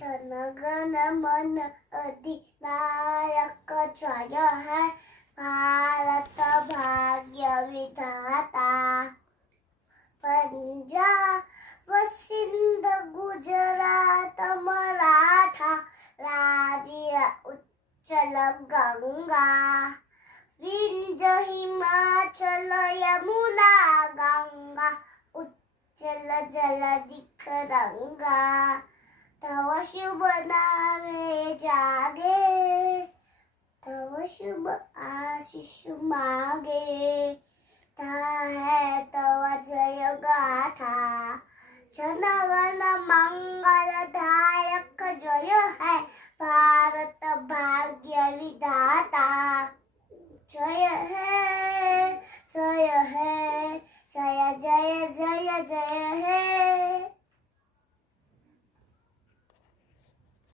जनगण मन अधिनायक जय है भारत भाग्य विधाता पंजाब सिंध गुजरात मराठा रावी उच्चल गंगा विंध्य हिमाचल यमुना गंगा उच्चल जलधिक रंगा तव शुभ नामे जागे तव शुभ आशीष मागे ता है तव जय गाथा जनगण मंगलदायक जय